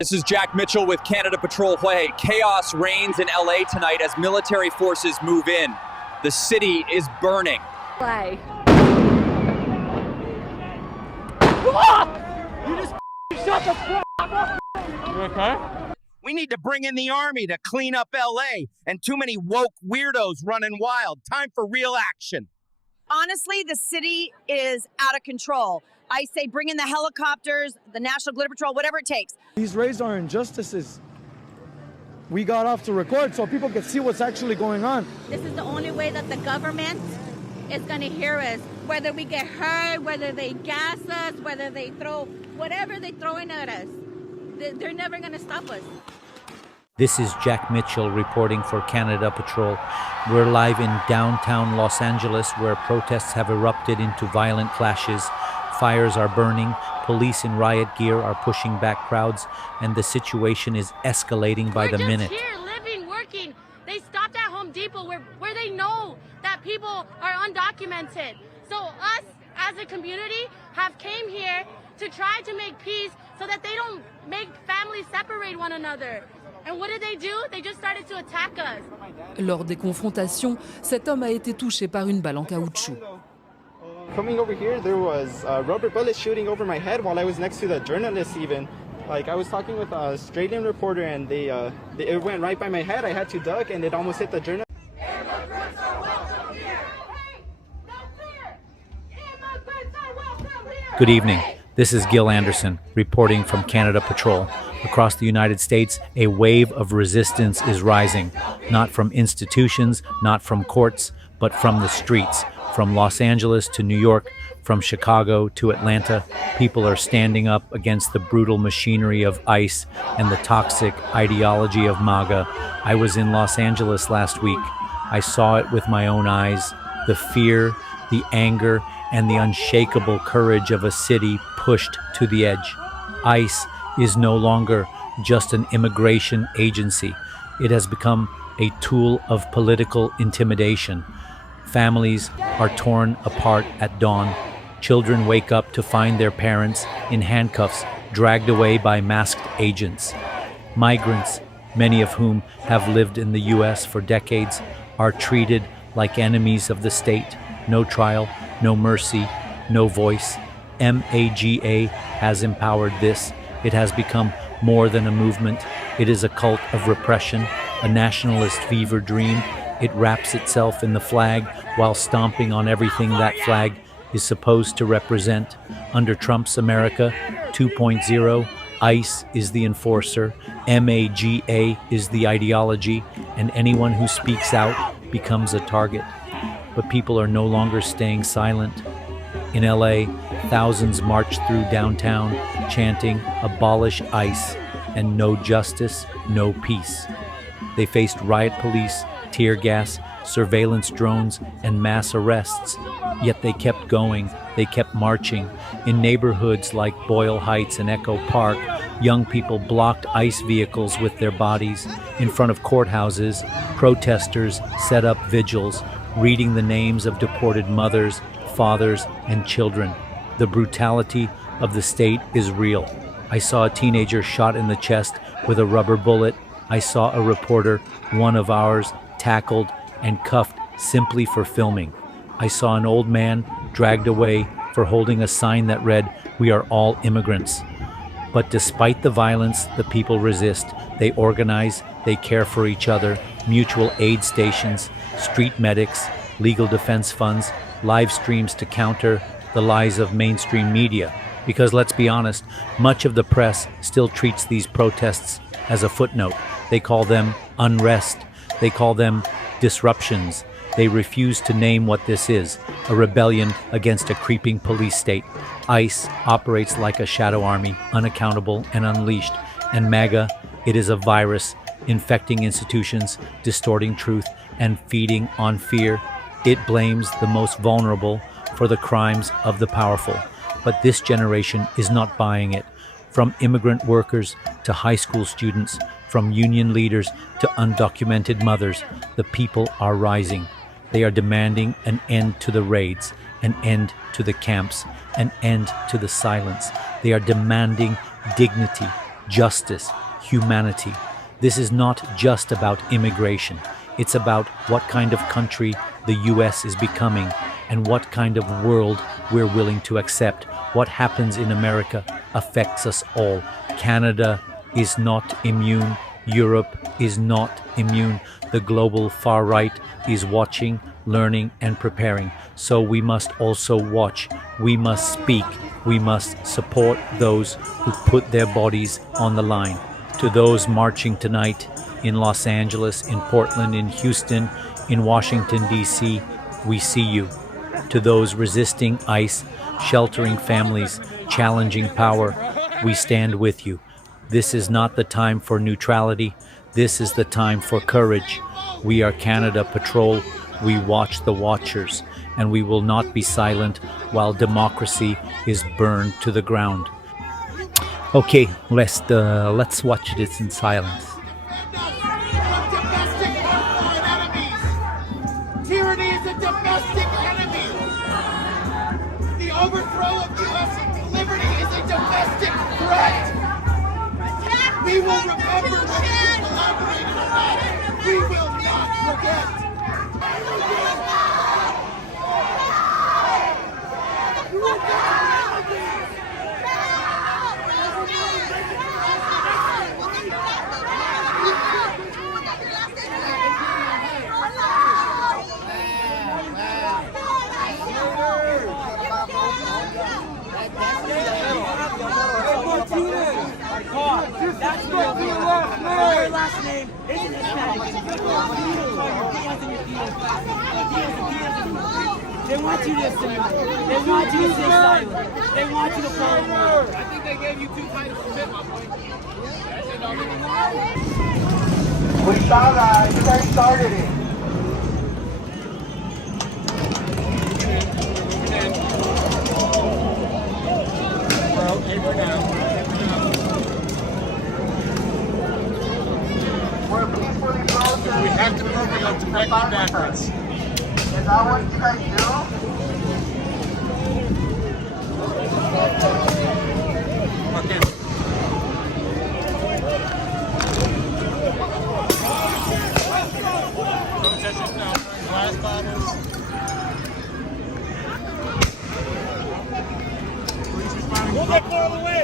This is Jack Mitchell with Canada Patrol. Chaos reigns in LA tonight as military forces move in. The city is burning. Why? You just shut the fuck up. You okay? We need to bring in the army to clean up LA and too many woke weirdos running wild. Time for real action. Honestly, the city is out of control. I say bring in the helicopters, the National Glitter Patrol, whatever it takes. These raids are injustices. We got off to record so people can see what's actually going on. This is the only way that the government is going to hear us. Whether we get hurt, whether they gas us, whether they throw whatever they're throwing at us, they're never going to stop us. This is Jack Mitchell reporting for Canada Patrol. We're live in downtown Los Angeles where protests have erupted into violent clashes. Fires are burning, police in riot gear are pushing back crowds, and the situation is escalating by the minute. We're just here, living, working. They stopped at Home Depot where they know that people are undocumented. So us, as a community, have came here to try to make peace so that they don't make families separate one another. And what did they do? They just started to attack us. Lors des confrontations, cet homme a été touché par une balle en caoutchouc. Coming over here, there was rubber bullets shooting over my head while I was next to the journalist even. Like, I was talking with an Australian reporter and it went right by my head. I had to duck and it almost hit the journalist. Immigrants are welcome here! Hey, no fear! Immigrants are welcome here! Good evening. This is Gil Anderson reporting from Canada Patrol. Across the United States, a wave of resistance is rising, not from institutions, not from courts, but from the streets. From Los Angeles to New York, from Chicago to Atlanta, people are standing up against the brutal machinery of ICE and the toxic ideology of MAGA. I was in Los Angeles last week. I saw it with my own eyes, the fear, the anger, and the unshakable courage of a city pushed to the edge. ICE is no longer just an immigration agency. It has become a tool of political intimidation. Families are torn apart at dawn. Children wake up to find their parents in handcuffs, dragged away by masked agents. Migrants, many of whom have lived in the U.S. for decades, are treated like enemies of the state. No trial, no mercy, no voice. MAGA has empowered this. It has become more than a movement. It is a cult of repression, a nationalist fever dream. It wraps itself in the flag while stomping on everything that flag is supposed to represent. Under Trump's America 2.0, ICE is the enforcer, MAGA is the ideology, and anyone who speaks out becomes a target. But people are no longer staying silent. In LA, thousands marched through downtown chanting, "Abolish ICE," and "No justice, no peace." They faced riot police, tear gas, surveillance drones, and mass arrests. Yet they kept going, they kept marching. In neighborhoods like Boyle Heights and Echo Park, young people blocked ICE vehicles with their bodies. In front of courthouses, protesters set up vigils, reading the names of deported mothers, fathers, and children. The brutality of the state is real. I saw a teenager shot in the chest with a rubber bullet. I saw a reporter, one of ours, tackled and cuffed simply for filming. I saw an old man dragged away for holding a sign that read, "We are all immigrants." But despite the violence, the people resist. They organize, they care for each other, mutual aid stations, street medics, legal defense funds, live streams to counter the lies of mainstream media. Because let's be honest, much of the press still treats these protests as a footnote. They call them unrest. They call them disruptions. They refuse to name what this is, a rebellion against a creeping police state. ICE operates like a shadow army, unaccountable and unleashed. And MAGA, it is a virus, infecting institutions, distorting truth, and feeding on fear. It blames the most vulnerable for the crimes of the powerful. But this generation is not buying it. From immigrant workers to high school students, from union leaders to undocumented mothers, the people are rising. They are demanding an end to the raids, an end to the camps, an end to the silence. They are demanding dignity, justice, humanity. This is not just about immigration. It's about what kind of country the US is becoming and what kind of world we're willing to accept. What happens in America affects us all. Canada is not immune. Europe is not immune. The global far right is watching, learning, and preparing. So we must also watch. We must speak. We must support those who put their bodies on the line. To those marching tonight in Los Angeles, in Portland, in Houston, in Washington, D.C., we see you. To those resisting ICE, sheltering families, challenging power, we stand with you. This is not the time for neutrality. This is the time for courage. We are Canada Patrol. We watch the watchers, and we will not be silent while democracy is burned to the ground. Okay, let's watch this in silence. Tyranny is a domestic enemy. The overthrow of U.S. liberty is a domestic threat. We will remember whether you collaborated or not. We will not forget. That's what we love, man. Your last name isn't Hispanic. They want you to assimilate. They want you to stay silent. They want you to follow the rules. I think they gave you too tight of a fit, my boy. We saw that. You guys started it. We're okay for now. We have to prove it directly backwards. Is that what you guys do? Okay. Protesters now throwing glass bottles. Police responding. Move that car away!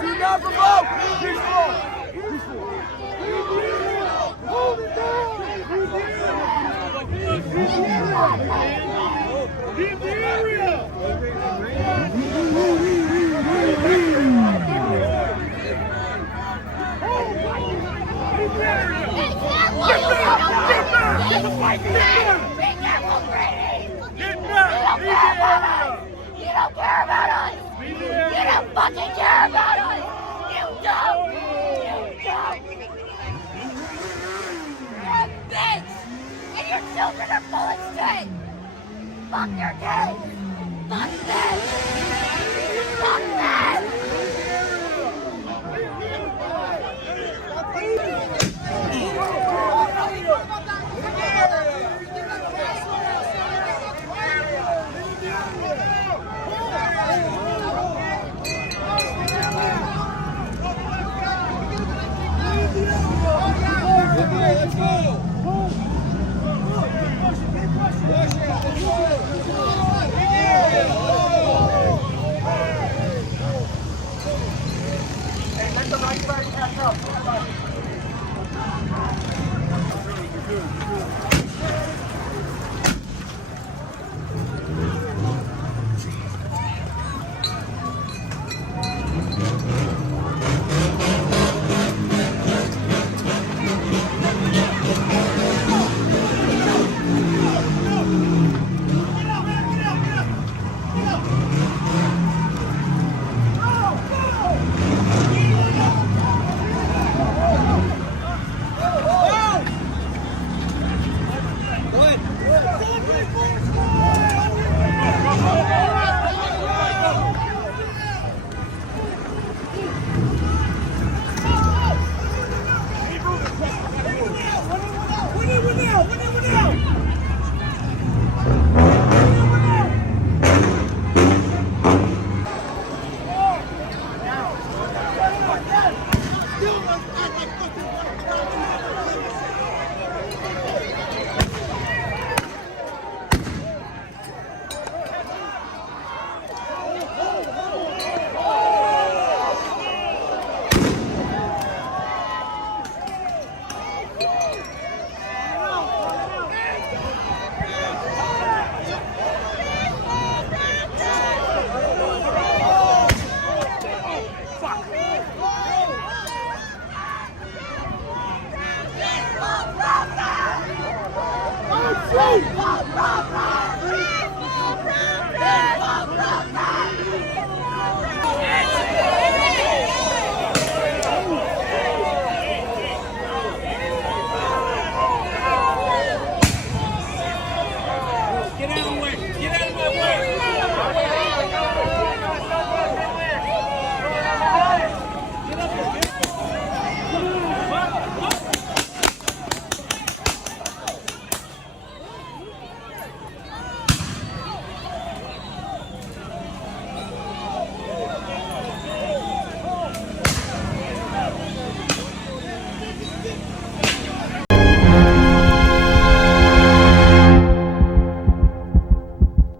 Do not provoke! Peaceful! Hold it down! Leave the area! You don't care about us! You don't fucking care about us! You don't! You don't! You're a bitch! And your children are full of shit! Fuck your kids! Fuck them! Fuck them!